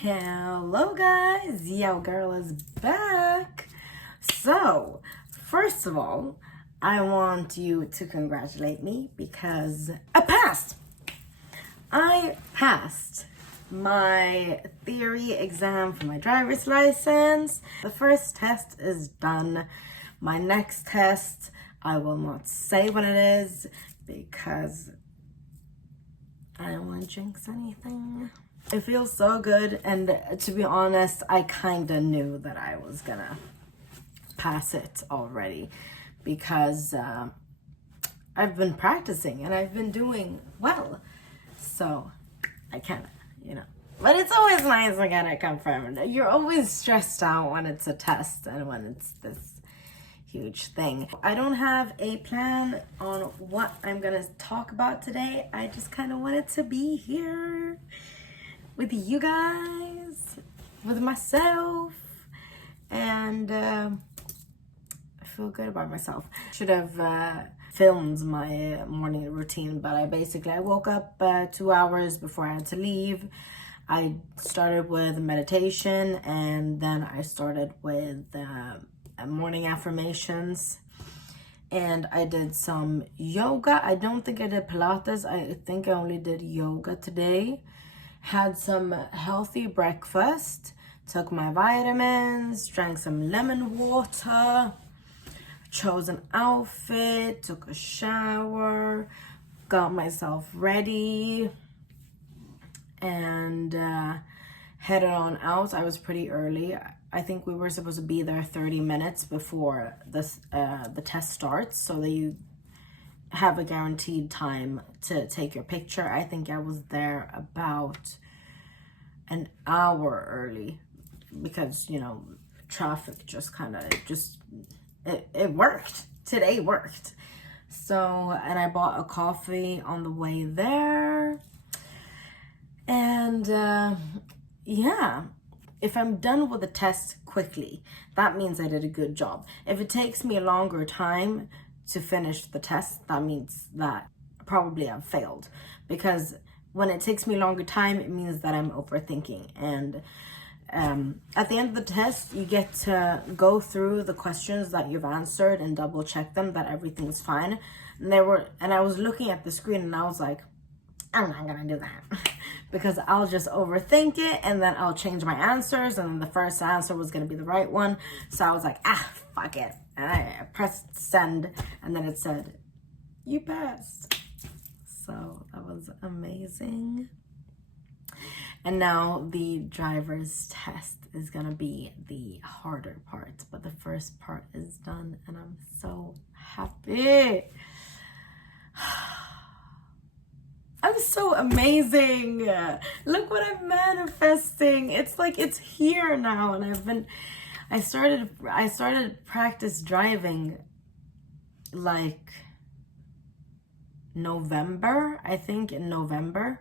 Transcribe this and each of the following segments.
Hello guys, yo girl is back. So, first of all, I want you to congratulate me because I passed. I passed my theory exam for my driver's license. The first test is done. My next test, I will not say what it is because I don't want to jinx anything. It feels so good, and to be honest, I kind of knew that I was gonna pass it already because I've been practicing and I've been doing well. So I kind of, But it's always nice to get it confirmed. You're always stressed out when it's a test and when it's this huge thing. I don't have a plan on what I'm gonna talk about today. I just kind of wanted to be here with you guys, with myself, and I feel good about myself. Should have filmed my morning routine, but I woke up 2 hours before I had to leave. I started with meditation, and then I started with morning affirmations, and I did some yoga. I don't think I did Pilates. I think I only did yoga today. Had some healthy breakfast, took my vitamins, drank some lemon water, chose an outfit, took a shower, got myself ready, and headed on out. I was pretty early. I think we were supposed to be there 30 minutes before the test starts, so that you have a guaranteed time to take your picture. I think I was there about an hour early because, traffic just it worked. Today worked. So, and I bought a coffee on the way there. And yeah, if I'm done with the test quickly, that means I did a good job. If it takes me a longer time to finish the test, that means that probably I've failed, because when it takes me longer time, it means that I'm overthinking. And at the end of the test, you get to go through the questions that you've answered and double check them that everything's fine. And I was looking at the screen and I was like, I'm not gonna do that because I'll just overthink it and then I'll change my answers, and then the first answer was gonna be the right one. So I was like, fuck it. And I pressed send, and then it said, you passed. So that was amazing. And now the driver's test is gonna be the harder part, but the first part is done and I'm so happy. I'm so amazing. Look what I'm manifesting. It's like it's here now, and I started practice driving like November, I think in November.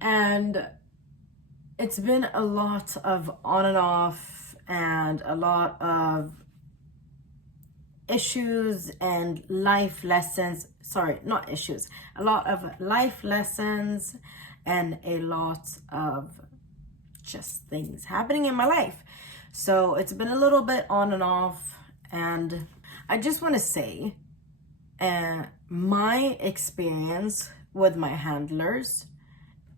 And it's been a lot of on and off and a lot of issues and life lessons. Sorry, not issues. A lot of life lessons and a lot of just things happening in my life. So it's been a little bit on and off. And I just want to say, my experience with my handlers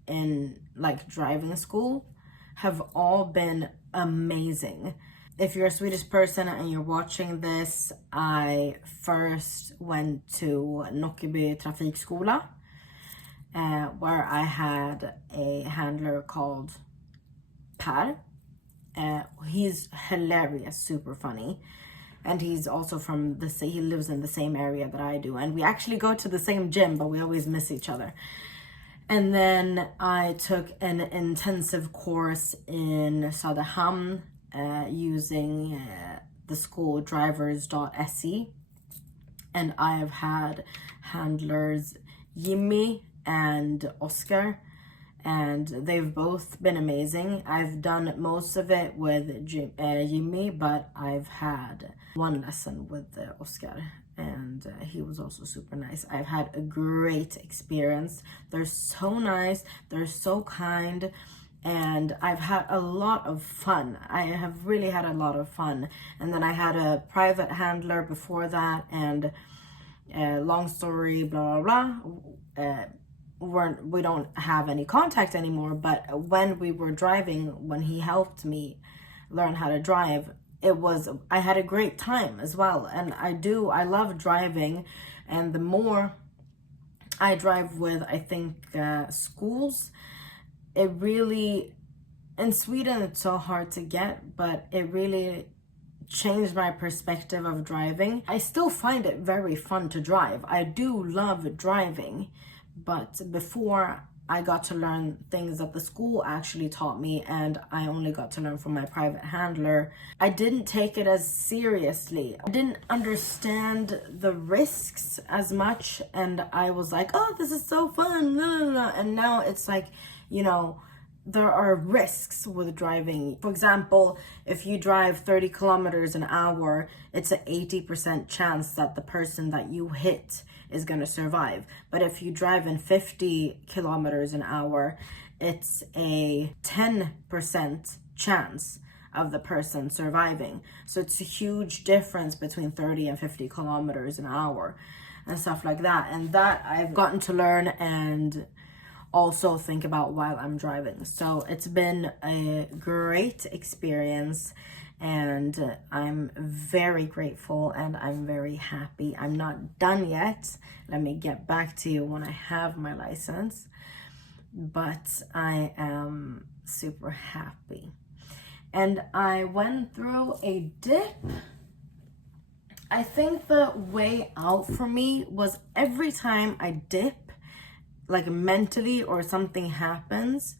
in like driving school have all been amazing. If you're a Swedish person and you're watching this, I first went to Nockeby Trafikskola, where I had a handler called Per. He's hilarious, super funny. And he's also he lives in the same area that I do. And we actually go to the same gym, but we always miss each other. And then I took an intensive course in Söderhamn using the school drivers.se. And I have had handlers Jimmy and Oscar, and they've both been amazing. I've done most of it with Jimmy, but I've had one lesson with Oscar, and he was also super nice. I've had a great experience. They're so nice, they're so kind, and I've had a lot of fun. I have really had a lot of fun. And then I had a private handler before that, and long story, blah, blah, blah. We don't have any contact anymore, but when we were driving, when he helped me learn how to drive, I had a great time as well. And I love driving, and the more I drive with, I think, schools, it really, in Sweden it's so hard to get, but it really changed my perspective of driving. I still find it very fun to drive. I do love driving, but before I got to learn things that the school actually taught me, and I only got to learn from my private handler, I didn't take it as seriously. I didn't understand the risks as much, and I was like, oh, this is so fun, blah, blah, blah. And now it's like, you know, there are risks with driving. For example, if you drive 30 kilometers an hour, it's an 80% chance that the person that you hit is going to survive. But if you drive in 50 kilometers an hour, it's a 10% chance of the person surviving. So it's a huge difference between 30 and 50 kilometers an hour and stuff like that. And that I've gotten to learn and also think about while I'm driving. So it's been a great experience, and I'm very grateful and I'm very happy. I'm not done yet. Let me get back to you when I have my license, but I am super happy. And I went through a dip. I think the way out for me was every time I dip, like mentally, or something happens,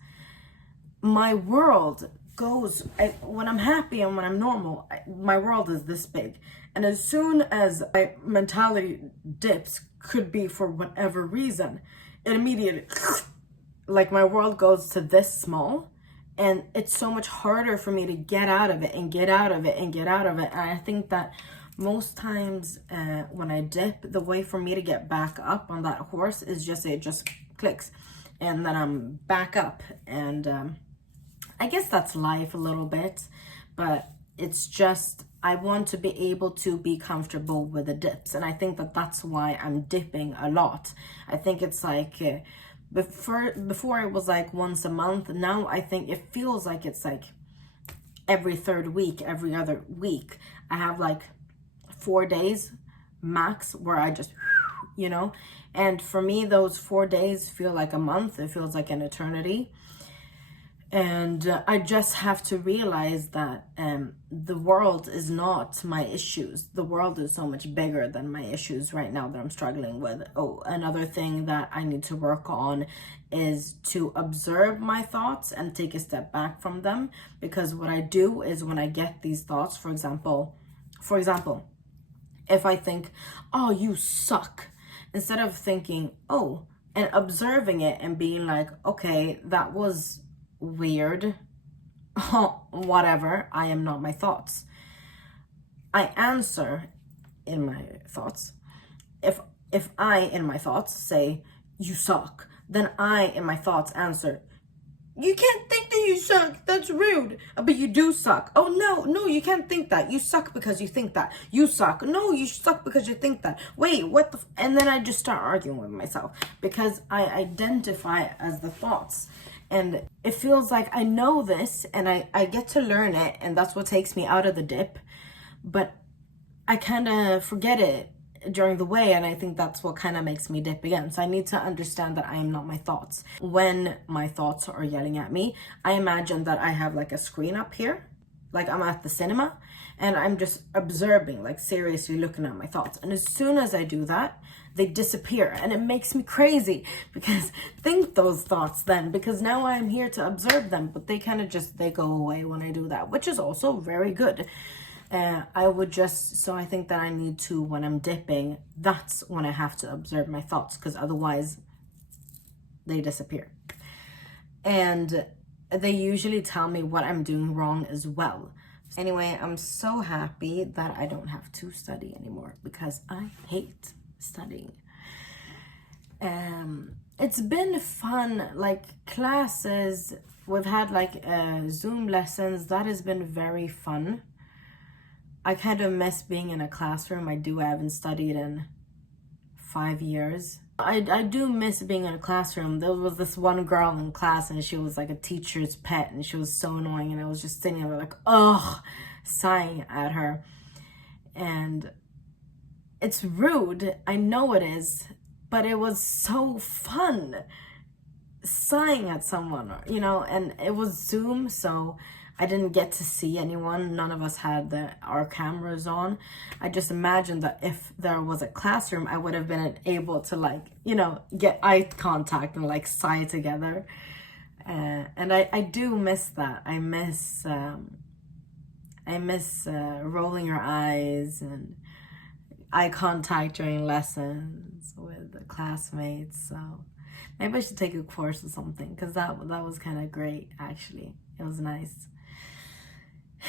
my world goes, when I'm happy and when I'm normal, my world is this big. And as soon as my mentality dips, could be for whatever reason, it immediately, like, my world goes to this small. And it's so much harder for me to get out of it and get out of it and get out of it. And I think that most times when I dip, the way for me to get back up on that horse is just, it just clicks. And then I'm back up. And I guess that's life a little bit. But it's just, I want to be able to be comfortable with the dips. And I think that that's why I'm dipping a lot. I think it's like, before it was like once a month. Now I think it feels like it's like every third week, every other week. I have like 4 days max where I just, you know, and for me, those 4 days feel like a month. It feels like an eternity. And I just have to realize that the world is not my issues. The world is so much bigger than my issues right now that I'm struggling with. Oh, another thing that I need to work on is to observe my thoughts and take a step back from them. Because what I do is when I get these thoughts, for example, if I think, oh, you suck, instead of thinking, oh, and observing it and being like, okay, that was weird, whatever, I am not my thoughts. I answer in my thoughts. If I in my thoughts say you suck, then I in my thoughts answer, you can't think that you suck, that's rude, but you do suck. Oh no, you can't think that, you suck because you think that, you suck, no, you suck because you think that, wait, what the and then I just start arguing with myself because I identify as the thoughts. And it feels like I know this and I get to learn it, and that's what takes me out of the dip. But I kind of forget it during the way, and I think that's what kind of makes me dip again. So I need to understand that I am not my thoughts. When my thoughts are yelling at me, I imagine that I have like a screen up here, like I'm at the cinema, and I'm just observing, like seriously looking at my thoughts. And as soon as I do that, they disappear, and it makes me crazy because think those thoughts then, because now I'm here to observe them, but they kind of just, they go away when I do that, which is also very good. So I think that I need to, when I'm dipping, that's when I have to observe my thoughts, because otherwise they disappear. And they usually tell me what I'm doing wrong as well. Anyway, I'm so happy that I don't have to study anymore because I hate studying. It's been fun, like classes we've had like Zoom lessons. That has been very fun. I kind of miss being in a classroom. I haven't studied in 5 years. I do miss being in a classroom. There was this one girl in class and she was like a teacher's pet and she was so annoying, and I was just sitting there like, ugh, sighing at her. And it's rude, I know it is, but it was so fun sighing at someone, you know. And it was Zoom, so I didn't get to see anyone. None of us had our cameras on. I just imagined that if there was a classroom, I would have been able to, like, you know, get eye contact and like sigh together. And I do miss that. I miss rolling your eyes and eye contact during lessons with the classmates. So maybe I should take a course or something, because that was kind of great, actually. It was nice.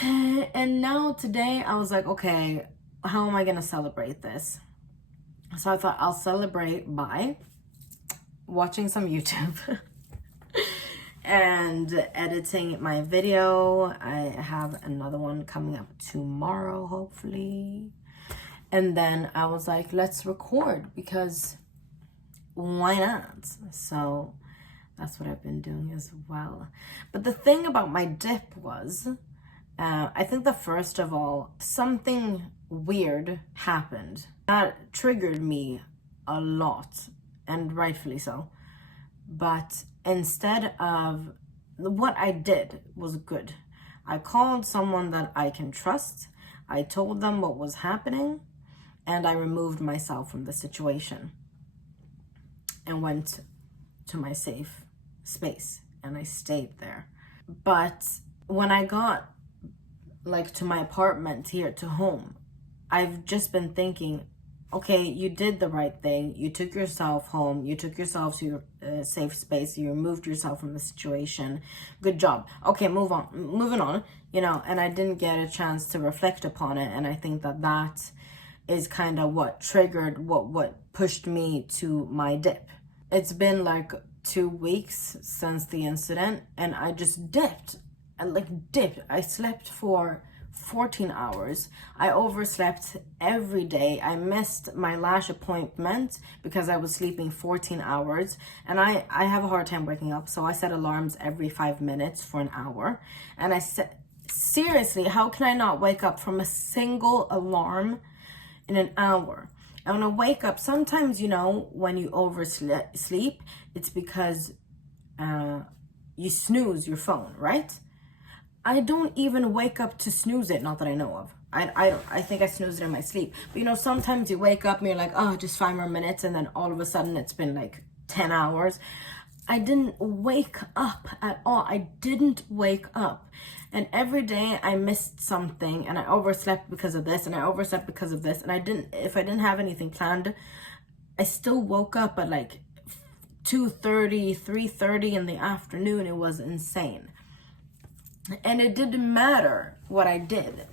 And now today I was like, okay, how am I gonna celebrate this? So I thought I'll celebrate by watching some YouTube and editing my video. I have another one coming up tomorrow, hopefully. And then I was like, let's record, because why not? So that's what I've been doing as well. But the thing about my dip was, I think that first of all, something weird happened that triggered me a lot, and rightfully so. But instead of, what I did was good. I called someone that I can trust. I told them what was happening, and I removed myself from the situation and went to my safe space, and I stayed there. But when I got like to my apartment here to home, I've just been thinking, okay, you did the right thing. You took yourself home. You took yourself to your safe space. You removed yourself from the situation. Good job. Okay, moving on, you know. And I didn't get a chance to reflect upon it. And I think that is kind of what triggered, what pushed me to my dip. It's been like 2 weeks since the incident, and I just dipped. I slept for 14 hours. I overslept every day. I missed my lash appointment because I was sleeping 14 hours. And I have a hard time waking up, so I set alarms every 5 minutes for an hour. And I said, seriously, how can I not wake up from a single alarm in an hour? And when I wake up, sometimes, you know, when you oversleep, it's because you snooze your phone, right? I don't even wake up to snooze it, not that I know of. I think I snooze it in my sleep. But you know, sometimes you wake up and you're like, oh, just 5 more minutes, and then all of a sudden it's been like 10 hours. I didn't wake up at all. I didn't wake up. And every day I missed something, and I overslept because of this, and I overslept because of this. And if I didn't have anything planned, I still woke up at like 2:30, 3:30 in the afternoon. It was insane. And it didn't matter what I did.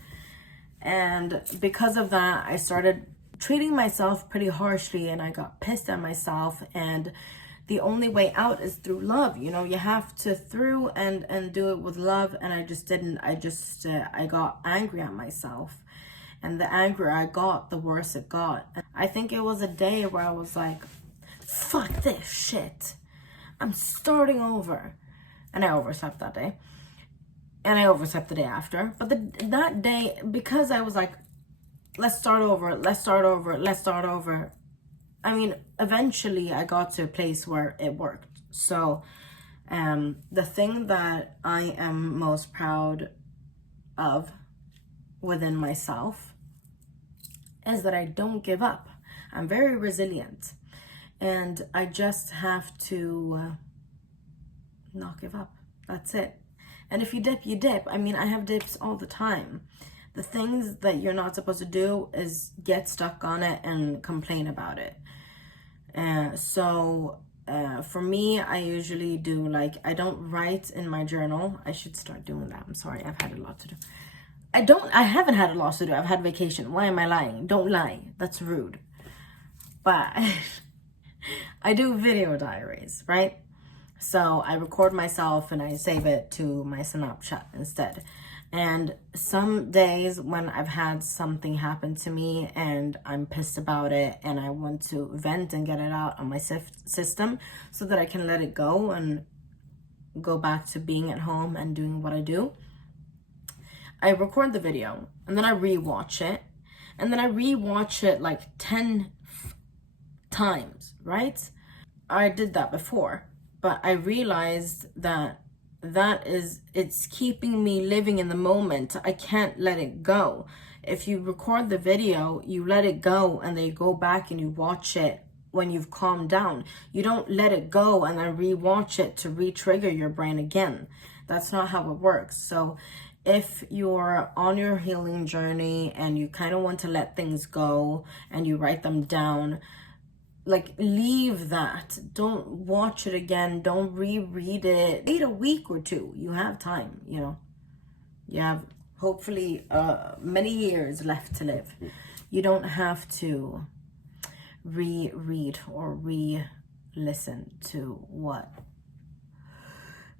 And because of that, I started treating myself pretty harshly, and I got pissed at myself. And the only way out is through love. You know, you have to through and do it with love. And I just didn't. I got angry at myself. And the angrier I got, the worse it got. I think it was a day where I was like, fuck this shit. I'm starting over. And I overslept that day. And I overslept the day after. But that day, because I was like, let's start over. I mean, eventually I got to a place where it worked. So the thing that I am most proud of within myself is that I don't give up. I'm very resilient. And I just have to not give up. That's it. And if you dip, you dip. I mean, I have dips all the time. The things that you're not supposed to do is get stuck on it and complain about it. For me, I usually do, like, I don't write in my journal. I should start doing that. I'm sorry, I've had a lot to do. I haven't had a lot to do. I've had vacation. Why am I lying? Don't lie. That's rude. But I do video diaries, right? So I record myself and I save it to my Snapchat instead. And some days when I've had something happen to me and I'm pissed about it and I want to vent and get it out on my system so that I can let it go and go back to being at home and doing what I do, I record the video and then I rewatch it. And then I rewatch it like 10 times, right? I did that before, but I realized that it's keeping me living in the moment. I can't let it go. If you record the video, you let it go and then you go back and you watch it when you've calmed down. You don't let it go and then rewatch it to re-trigger your brain again. That's not how it works. So if you're on your healing journey and you kind of want to let things go and you write them down, like, leave that. Don't watch it again. Don't reread it. Wait a week or two. You have time, you know. You have hopefully many years left to live. You don't have to reread or re-listen to what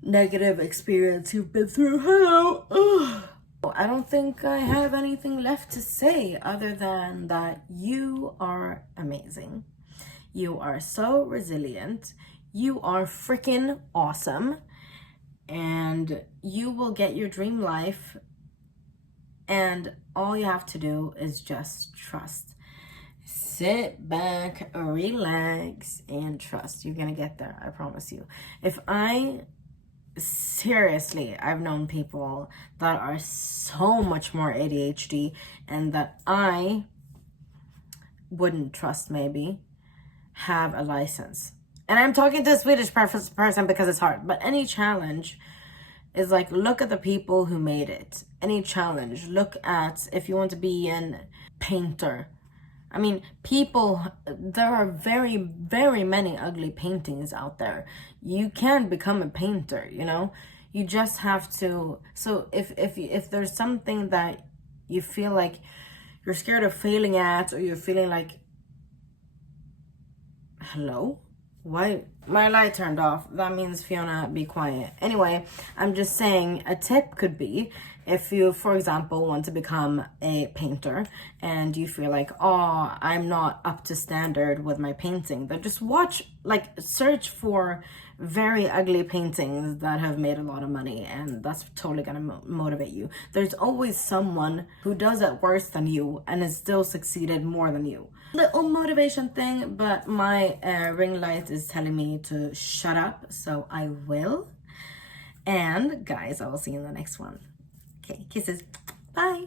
negative experience you've been through. Hello. Ugh. I don't think I have anything left to say other than that you are amazing. You are so resilient. You are freaking awesome. And you will get your dream life. And all you have to do is just trust. Sit back, relax, and trust. You're going to get there. I promise you. Seriously, I've known people that are so much more ADHD and that I wouldn't trust maybe have a license. And I'm talking to a Swedish person because it's hard. But any challenge is like, look at the people who made it. Any challenge. Look at, if you want to be a painter. I mean, there are very, very many ugly paintings out there. You can become a painter, you know? You just have to. So if there's something that you feel like you're scared of failing at, or you're feeling like, hello? Why? My light turned off. That means, Fiona, be quiet. Anyway, I'm just saying a tip could be, if you, for example, want to become a painter and you feel like, oh, I'm not up to standard with my painting, then just search for very ugly paintings that have made a lot of money, and that's totally gonna motivate you. There's always someone who does it worse than you and has still succeeded more than you. Little motivation thing, but my ring light is telling me to shut up, so I will. And guys, I will see you in the next one. Okay, kisses. Bye.